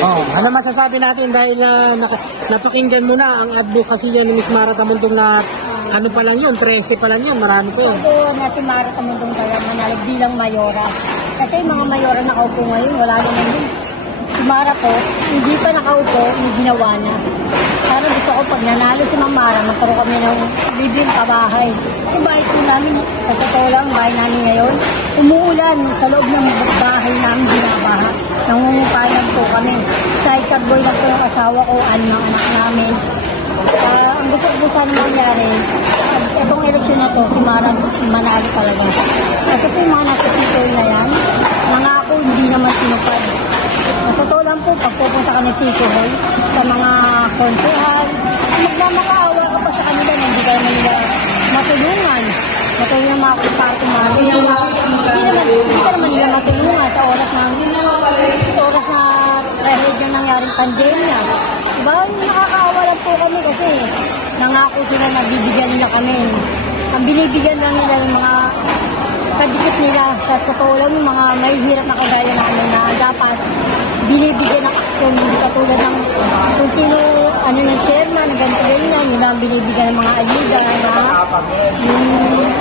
Ano masasabi natin dahil napakinggan mo na ang advocacy ni Miss Mara Tamundong na ano pa lang yun, 13 pa lang yun, marami po. Ito na si Mara Tamundong kaya manalo bilang mayora. Kasi yung mga mayora nakaupo ngayon, wala naman yun. Si Mara po, hindi pa nakaupo, may ginawa na. Pero gusto ko pag nanalo si Mara, magkaroon kami ng libreng kabahay. Kasi bahay po namin, sa totoo lang, bahay namin ngayon, umuulan sa loob ng bahay namin, binabaha. Nangungupayan po kami. Sidecar boy lang po yung asawa ko, ng anak namin. Ang gusto ko sana mangyari, itong eleksyon na to, si Mara manalo talaga. Kasi po yung mga nasa sitol na yan, nangako hindi naman sinupad. Sa totoo lang po, pag pupunta ka ng City Hall, sa mga konsehan, magmamakaawa ka pa sa kanila na hindi ka naman nila matulungan. Matulungan mga kumpara-kumara. Hindi ka naman nila matulungan sa oras na trahedya nangyaring pandemya. Diba? Nakakaawa lang po kami kasi nangako sila na bibigyan nila kami. Ang binibigyan lang nila yung mga kadikit nila. Sa totoo lang yung mga may hirap na kagaya namin na dapat binibigyan ng aksyon. Hindi katulad ng kung sino, ng chairman, ganyan, yun lang binibigyan ng mga ayuda na yung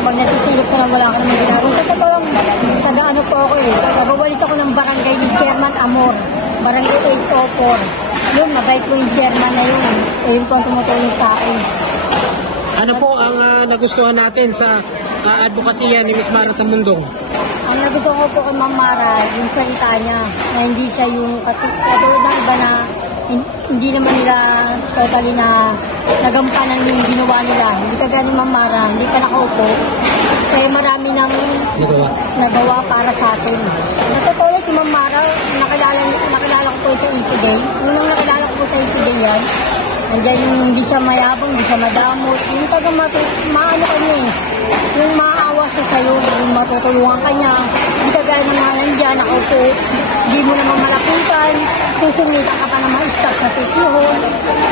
pag nasisilip na lang wala akong ginagawa. Sa totoo lang, taga-ano po ako nagawalis ako ng barangay ni Chairman Amor. Barangay 804. Yun, nabay ko yung chairman na yun. Yun po ang tumutulong sa akin. Ano po ang nagustuhan natin sa advokasya ni Miss Mara Tamundong? Ang nagustuhan ko po kay Ma'am Mara, yung salita niya, na hindi siya yung katulad ng iba na hindi naman nila totally na nagampanan yung ginawa nila. Hindi ka galing Ma'am Mara, hindi ka nakaupo. Kaya marami nang nagawa para sa atin. Natutulad si Ma'am Mara, nakilala ko po sa Easy Day. Unang nakilala ko po sa Easy Day yan. Nandiyan yung hindi siya mayabang, hindi siya madamot. Yung tagang maano kanya yung maawa siya sa'yo, yung matutulungan kanya. Hindi ka gaya ng mga nandiyan, nakaupo. Hindi mo naman malapitan. Susungitan ka pa ng mga staff sa City Hall.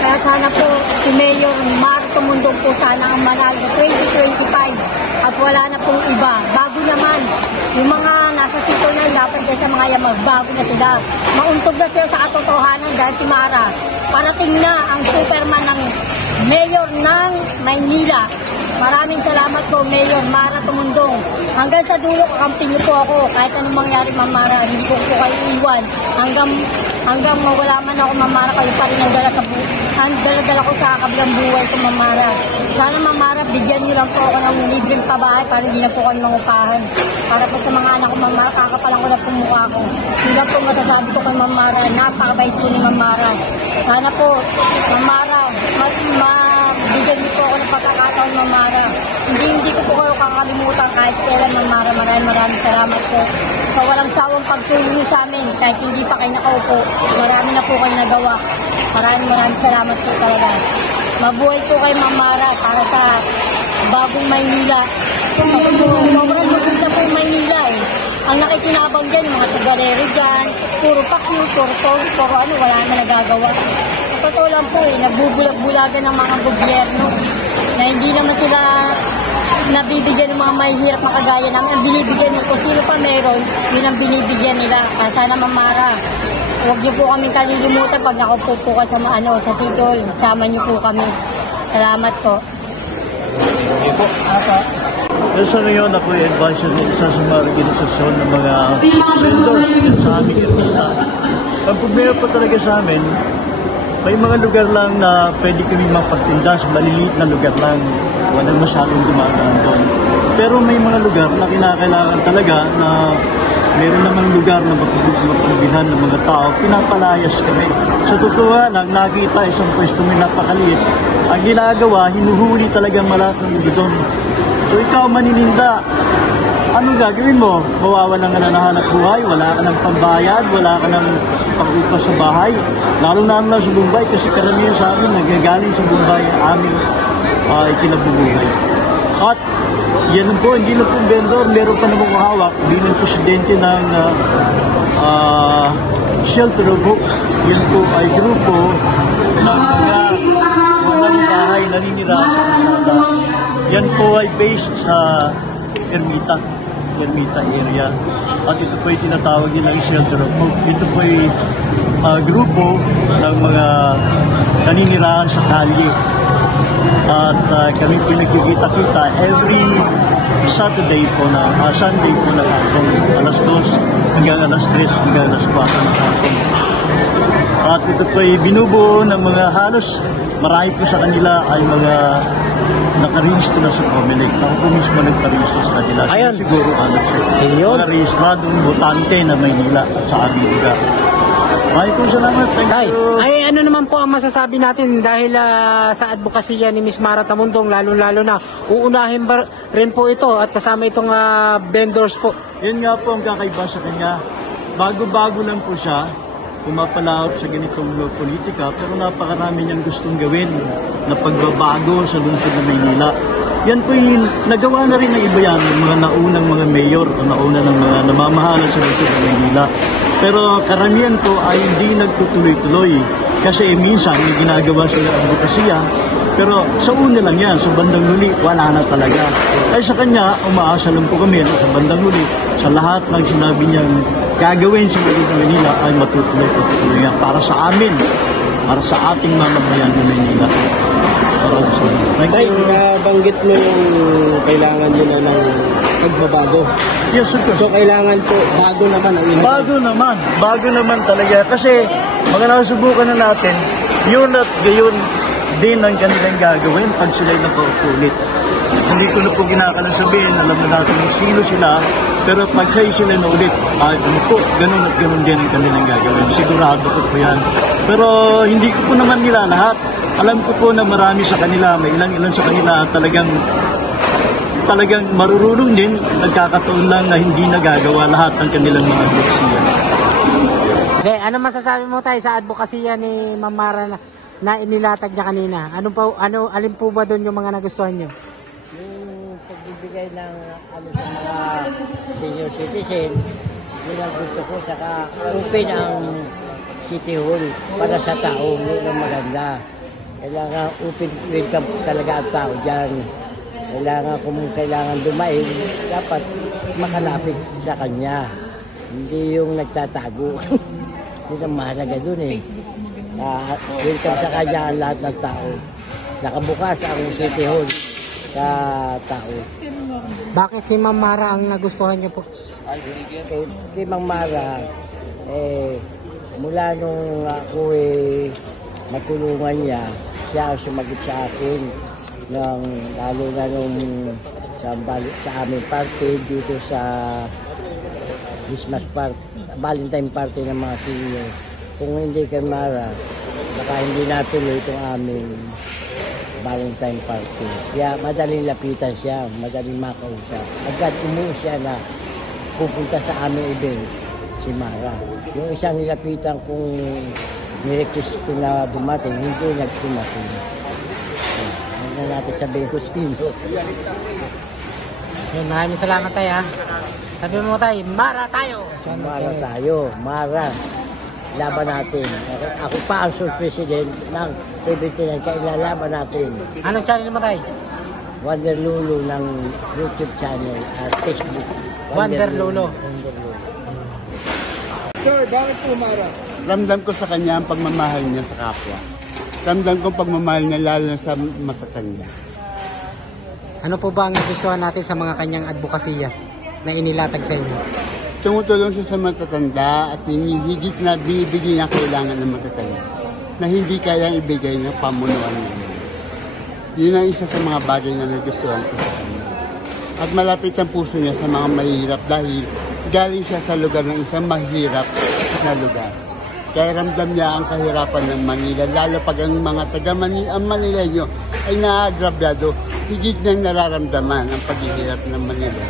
Kaya sana po, si Mayor Mara Tamundong po sana ang manalo sa 2025. At wala na pong iba. Bago naman. Yung mga nasa sito na dapat dyan sa mga yamag, bago na sila. Mauntog na sila sa katotohanan dahil si Mara. Parating na ang Superman ng Mayor ng Maynila. Maraming salamat po, Mayor Mara Tamundong. Hanggang sa dulo, kakampi niyo po ako. Kahit anong mangyari, Ma'am Mara, hindi ko po kayo iwan. Hanggang mawala man ako, Ma'am Mara, kayo pa rin ang dala ko sa kabilang buhay ko, Ma'am Mara. Sana, Ma'am Mara, bigyan niyo lang po ako ng libreng pabahay para hindi na po kami mangupahan. Para po sa mga anak ko, Ma'am Mara, kakapalang ko na po mukha ko. Yun lang po masasabi ko kay Ma'am Mara. Napakabait po ni Ma'am Mara. Sana po, Ma'am Mara, bigyan niyo po ako ng pagkakataon, Ma'am Mara. Hindi ko po kayo kakalimutan kahit kailan, Ma'am Mara. Maraming salamat po. Sa walang sawang pagtulong sa amin, kahit hindi pa kayo nakaupo, marami na po kayo nagawa. Maraming salamat po talaga. Mabuhay po kay Ma'am Mara para sa bagong Maynila. Sobrang lugod na po Maynila Ang nakikinabang dyan, yung mga tugalero dyan, puro pakyo, puro wala naman nagagawa. Totoo lang po nagbubulag-bulagan ng mga gobyerno na hindi naman sila nabibigyan ng mga mahihirap na kagaya namin. Ang binibigyan mo kung sino pa meron, yun ang binibigyan nila. Sana Ma'am Mara, huwag niyo po kaming kalilimutan pag nakaupo po ka sa Sidol. Sama niyo po kami. Salamat po. Okay po. Pero sa ngayon, ako ay advisor sa organisasyon ng mga vendors sa aming area. Ang problema po talaga sa amin, may mga lugar lang na pwede kami mapagtinda sa maliliit na lugar lang. Walang masyadong dumadaan doon. Pero may mga lugar na kinakailangan talaga na meron namang lugar na mapagbilhan ng mga tao. Pinapalayas kami. Sa totoo lang, nakita isang pwesto may napakaliit. Ang ginagawa, hinuhuli talaga malaking ulo doon. So ikaw manininda, ano gagawin mo? Mawawalan ka na nahanap buhay, wala ka ng pambayad, wala ka ng pag-upas sa bahay. Lalo na sa Mumbai kasi karamihan sa amin nagagaling sa Mumbai aming ikinabubuhay. At yan po, hindi lang po vendor, meron pa namang hawak bilang presidente ng Shelter of Hope. Yan po ay grupo ng mga walang bahay naninira sa kalsada. Yan po ay based sa Ermita area. At ito po ay tinatawag nilang Shelter of Hope. Ito po ay grupo ng mga naninirahan sa kalye. At kami pinagkikita-kita every Saturday po Sunday po na hapon, alas 2 hanggang alas 3 hanggang alas 4 na hapon. At ito po ay binubuo ng mga halos marami po sa kanila ay mga nakarehistro na sa Comelec. Ako po mismo nagparehistro sa kanila. Ayun. Siguro Ayun. mga rehistradong botante na Maynila at sa aming lugar. Ay po, salamat. Thank Tay, you. ay ano naman po ang masasabi natin dahil sa advokasya ni Miss Mara Tamundong, lalo-lalo na uunahin ba rin po ito at kasama itong vendors po. Yun nga po ang kakaiba sa kanya. Bago-bago lang po siya, pumapalahot sa ganitong politika, pero napakarami niyang gustong gawin na pagbabago sa lungsod ng Maynila. Yan po yung nagawa na rin ng iba yan, ng mga naunang mga mayor o nauna ng mga namamahala sa lungsod ng Maynila. Pero karamihan po ay hindi nagtutuloy-tuloy kasi minsan may ginagawa sila ang advokasya, pero sa una lang yan, sa bandang huli, wala na talaga. Ay sa kanya, umaasa lang po kami sa bandang huli, sa lahat ng sinabi niyang gagawin sa Manila ay matutuloy yan para sa amin, para sa ating mamamayan ng Manila. Tay, banggit mo yung kailangan nyo na ng pagbabago. Yes, sir. So kailangan po, bago naman ang ilan. Bago naman talaga. Kasi mga nasubukan na natin, yun at gayon din ang kanilang gagawin pag sila'y nakaupulit. Hindi ko na po ginakalang sabihin, alam na natin kung sino sila, pero pag kayo sila na ulit, ano po, ganun at ganun din ang kanilang gagawin. Sigurado ko po yan. Pero hindi ko po naman nila lahat. Alam ko po na marami sa kanila, may ilang-ilan sa kanila talagang marurunong din, nagkakataon lang na hindi nagagawa lahat ng kanilang mga advokasya. Okay, ano masasabi mo tayo sa advokasya ni Ma'am Mara na inilatag niya kanina? Alin po ba doon yung mga nagustuhan niyo? Yung pagbibigay ng sa mga senior citizen, yun ang gusto ko, saka open ang City Hall para sa tao, yun ang maganda. Kailangan open welcome talaga ang tao dyan. Kailangan dumain, dapat makalapit sa kanya. Hindi yung nagtatago. Yun ang mahalaga dun eh. Welcome sa kanya ang lahat ng tao. Nakabukas ang City Hall sa tao. Bakit si Ma'am Mara ang nagustuhan niyo po? Kay Mang Mara, mula nung ako matulungan niya, siya ang sumagot sa akin lalo na nung sa aming party dito sa Christmas party, Valentine party ng mga senior. Kung hindi kay Mara, baka hindi natuloy itong aming Valentine party. Kaya madaling lapitan siya, madaling makausap. Agad umuwi siya na pupunta sa aming event, si Mara. Yung isang nilapitan kung nirequest ko na dumating, hindi nagdumating. Huwag na natin sabihin ko sino. Okay, maraming salamat tayo ha. Sabi mo tayo, Mara tayo! Mara tayo, Mara. Laban natin. Ako pa ang president ng 79, kaya ilalaban natin. Anong channel mo tayo? Wonder Lulu ng YouTube channel at Facebook. Wonder Lulu. Wonder Lulu. Sir, bakit po Mara? Ramdam ko sa kanya ang pagmamahal niya sa kapwa. Ramdam ko ang pagmamahal niya lalo na sa matatanda. Ano po ba ang nagustuhan natin sa mga kanyang advokasya na inilatag sa inyo? Tumutulong siya sa matatanda at higit na bibigyan niya kailangan ng matatanda na hindi kayang ibigay ng pamunuan niya. Yun ang isa sa mga bagay na nagustuhan ko sa kanya. At malapit ang puso niya sa mga mahihirap dahil galing siya sa lugar ng isang mahirap na lugar. Kaya ramdam niya ang kahirapan ng Manila, lalo pag ang mga taga-Manila nyo ay naagrabyado, higit nang nararamdaman ang paghihirap ng Manila.